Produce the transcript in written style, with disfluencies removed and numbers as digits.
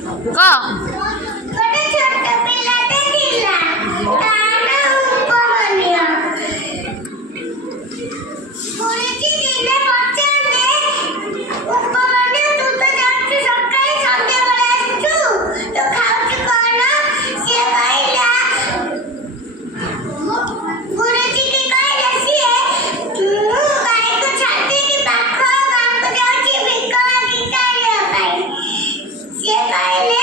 କ ଗୋଟେ ଛୋଟ ପିଲାଟେ ଥିଲା ତା ନାଁ ଉପମନ୍ୟୁ। ଗୁରୁଜୀ ଦିନେ ପଚାରିଲେ ଉପମନ୍ୟୁ ତୁ ତ ଯାଉଛୁ ସକାଳେ ସନ୍ଧ୍ୟାବେଳେ ଆସୁଛୁ ତୁ ଖାଉଛୁ କଣ? ସିଏ କହିଲା ଗୁରୁଜୀ କି କହିଲା ସିଏ ମୁଁ ଗାଈକୁ ଛାଡ଼ିକି ପାଖ ଗାଁକୁ ଯାଉଛି ଭିକ ମାଗିକି ଆଣିବା ପାଇଁ। ସିଏ କହିଲେ